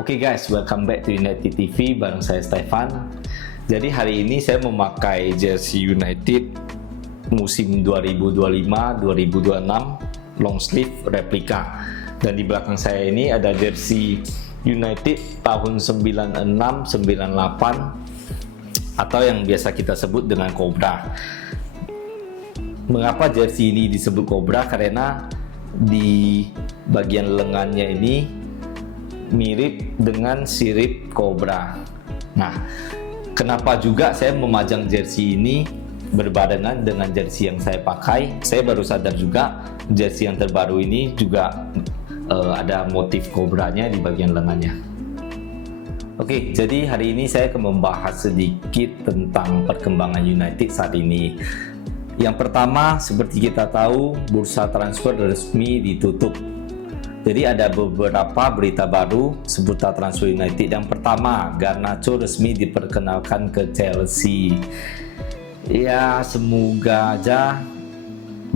Oke guys, welcome back to United TV bareng saya Stefan. Jadi hari ini saya memakai jersey United musim 2025-2026 long sleeve replika. Dan di belakang saya ini ada jersey United tahun 96-98 atau yang biasa kita sebut dengan Cobra. Mengapa jersey ini disebut Cobra? Karena di bagian lengannya ini mirip dengan sirip kobra. Nah, kenapa juga saya memajang jersey ini berbarengan dengan jersey yang saya pakai? Saya baru sadar juga jersey yang terbaru ini juga ada motif kobranya di bagian lengannya. Oke, jadi hari ini saya akan membahas sedikit tentang perkembangan United saat ini. Yang pertama, seperti kita tahu, bursa transfer resmi ditutup. Jadi ada beberapa berita baru seputar transfer United. Yang pertama, Garnacho resmi diperkenalkan ke Chelsea. Ya, semoga aja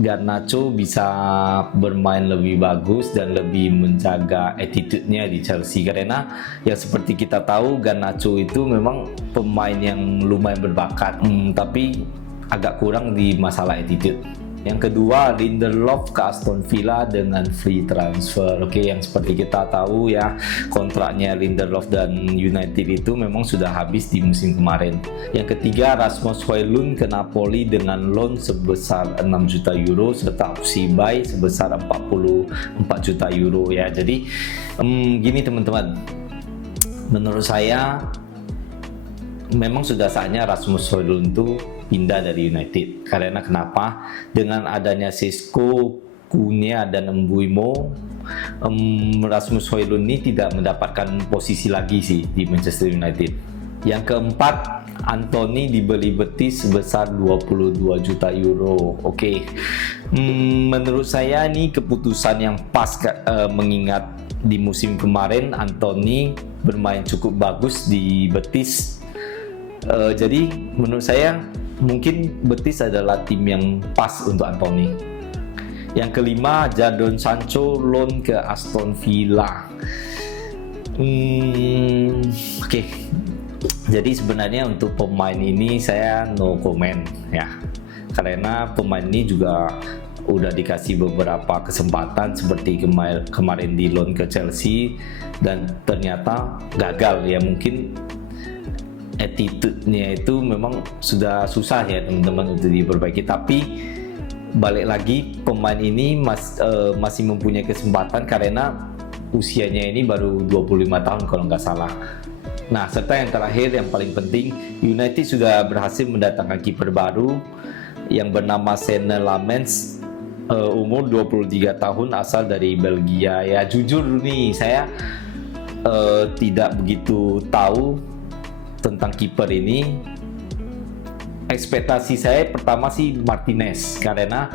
Garnacho bisa bermain lebih bagus dan lebih menjaga attitude-nya di Chelsea. Karena ya seperti kita tahu, Garnacho itu memang pemain yang lumayan berbakat, tapi agak kurang di masalah attitude. Yang kedua, Lindelof ke Aston Villa dengan free transfer. Oke, yang seperti kita tahu ya, kontraknya Lindelof dan United itu memang sudah habis di musim kemarin. Yang ketiga, Rasmus Højlund ke Napoli dengan loan sebesar 6 juta euro serta opsi buy sebesar 44 juta euro ya. Jadi gini teman-teman, menurut saya memang sudah saatnya Rasmus Højlund itu pindah dari United. Karena kenapa? Dengan adanya Sesko, Cunha dan Mbeumo, Rasmus Højlund ini tidak mendapatkan posisi lagi sih di Manchester United. Yang keempat, Anthony dibeli Betis sebesar 22 juta euro. Oke, menurut saya ini keputusan yang pas, mengingat di musim kemarin Anthony bermain cukup bagus di Betis. Jadi menurut saya mungkin Betis adalah tim yang pas untuk Anthony. Yang kelima, Jadon Sancho loan ke Aston Villa. Oke. Jadi sebenarnya untuk pemain ini saya no comment ya. Karena pemain ini juga udah dikasih beberapa kesempatan seperti kemarin di loan ke Chelsea dan ternyata gagal ya. Mungkin attitude-nya itu memang sudah susah ya teman-teman untuk diperbaiki, tapi balik lagi pemain ini masih mempunyai kesempatan karena usianya ini baru 25 tahun kalau nggak salah. Nah, serta yang terakhir yang paling penting, United sudah berhasil mendatangkan kiper baru yang bernama Senne Lammens, umur 23 tahun, asal dari Belgia. Ya jujur nih saya tidak begitu tahu tentang kiper ini. Ekspektasi saya pertama sih Martinez, karena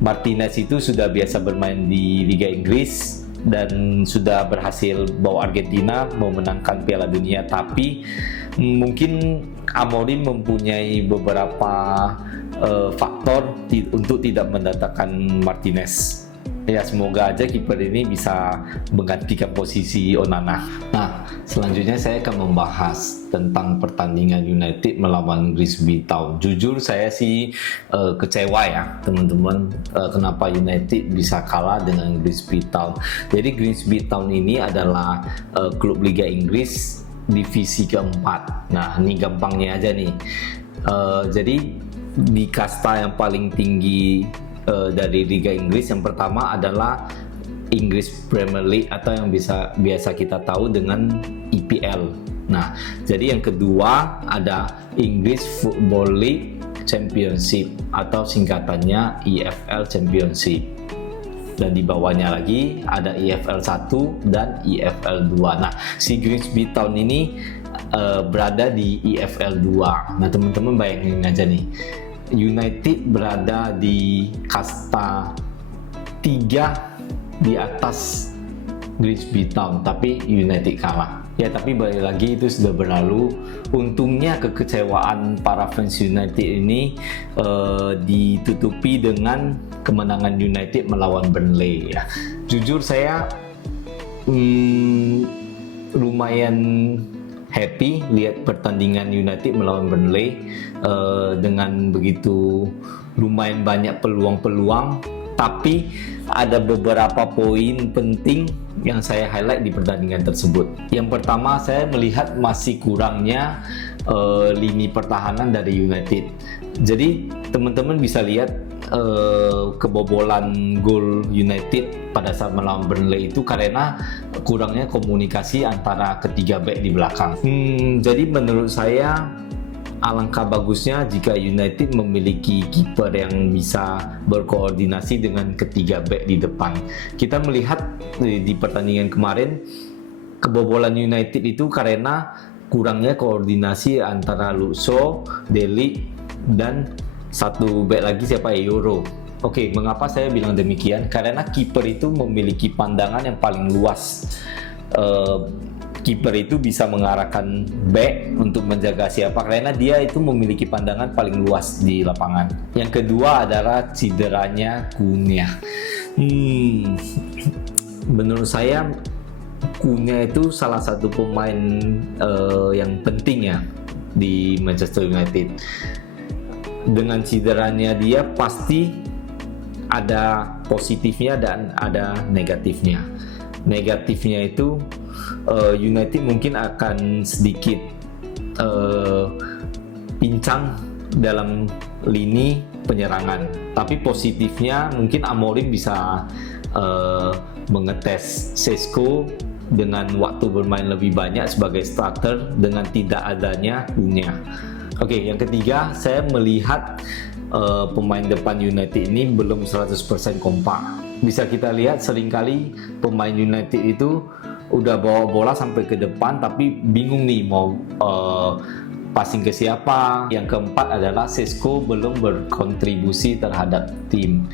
Martinez itu sudah biasa bermain di Liga Inggris dan sudah berhasil bawa Argentina memenangkan Piala Dunia. Tapi mungkin Amorim mempunyai beberapa faktor untuk tidak mendatangkan Martinez. Ya semoga aja kiper ini bisa menggantikan posisi Onana. Nah, selanjutnya saya akan membahas tentang pertandingan United melawan Grimsby Town. Jujur saya sih kecewa ya teman-teman, kenapa United bisa kalah dengan Grimsby Town. Jadi Grimsby Town ini adalah klub Liga Inggris divisi keempat. Nah, ini gampangnya aja nih. Jadi di kasta yang paling tinggi dari Liga Inggris, yang pertama adalah English Premier League atau yang biasa kita tahu dengan EPL. Nah, jadi yang kedua ada English Football League Championship atau singkatannya EFL Championship. Dan di bawahnya lagi ada EFL 1 dan EFL 2. Nah, si Grimsby Town ini berada di EFL 2. Nah, teman-teman bayangin aja nih, United berada di kasta 3 di atas Grimsby Town, tapi United kalah. Ya tapi balik lagi itu sudah berlalu. Untungnya kekecewaan para fans United ini ditutupi dengan kemenangan United melawan Burnley ya. Jujur saya lumayan happy lihat pertandingan United melawan Burnley dengan begitu lumayan banyak peluang-peluang, tapi ada beberapa poin penting yang saya highlight di pertandingan tersebut. Yang pertama, saya melihat masih kurangnya lini pertahanan dari United. Jadi teman-teman bisa lihat kebobolan gol United pada saat melawan Burnley itu karena kurangnya komunikasi antara ketiga back di belakang. Jadi menurut saya alangkah bagusnya jika United memiliki kiper yang bisa berkoordinasi dengan ketiga back di depan. Kita melihat di pertandingan kemarin kebobolan United itu karena kurangnya koordinasi antara Luxo, De Ligt, dan satu back lagi siapa ya, Euro. Oke, mengapa saya bilang demikian? Karena kiper itu memiliki pandangan yang paling luas. Kiper itu bisa mengarahkan back untuk menjaga siapa, karena dia itu memiliki pandangan paling luas di lapangan. Yang kedua adalah cederanya Cunha. Menurut saya Cunha itu salah satu pemain yang penting ya di Manchester United. Dengan cederanya dia pasti ada positifnya dan ada negatifnya. Negatifnya itu United mungkin akan sedikit pincang dalam lini penyerangan. Tapi positifnya mungkin Amorim bisa mengetes Sesko dengan waktu bermain lebih banyak sebagai starter dengan tidak adanya Cunha. Oke, yang ketiga, saya melihat pemain depan United ini belum 100% kompak. Bisa kita lihat seringkali pemain United itu udah bawa bola sampai ke depan tapi bingung nih mau passing ke siapa. Yang keempat adalah Sesko belum berkontribusi terhadap tim.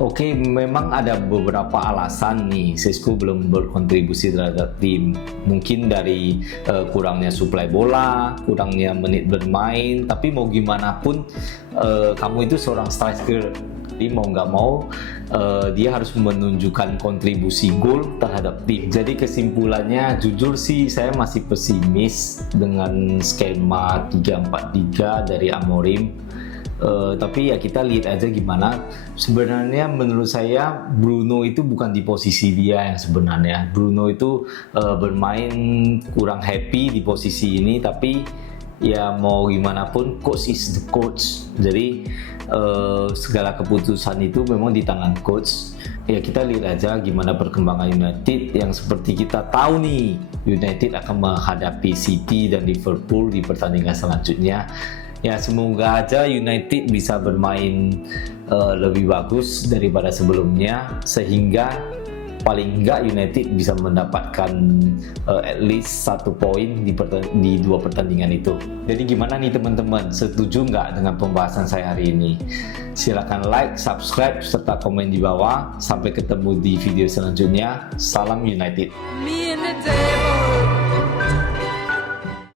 Oke, memang ada beberapa alasan nih Sesko belum berkontribusi terhadap tim. Mungkin dari kurangnya suplai bola, kurangnya menit bermain. Tapi mau gimana pun kamu itu seorang striker, jadi mau nggak mau dia harus menunjukkan kontribusi gol terhadap tim. Jadi kesimpulannya, jujur sih saya masih pesimis dengan skema 3-4-3 dari Amorim. Tapi ya kita lihat aja gimana. Sebenarnya menurut saya Bruno itu bukan di posisi dia yang sebenarnya. Bruno itu bermain kurang happy di posisi ini, tapi ya mau gimana pun coach is the coach. Jadi segala keputusan itu memang di tangan coach. Ya kita lihat aja gimana perkembangan United, yang seperti kita tahu nih United akan menghadapi City dan Liverpool di pertandingan selanjutnya. Ya semoga aja United bisa bermain lebih bagus daripada sebelumnya, sehingga paling enggak United bisa mendapatkan at least 1 poin di 2 pertandingan itu. Jadi gimana nih teman-teman, setuju nggak dengan pembahasan saya hari ini? Silahkan like, subscribe, serta komen di bawah. Sampai ketemu di video selanjutnya. Salam United.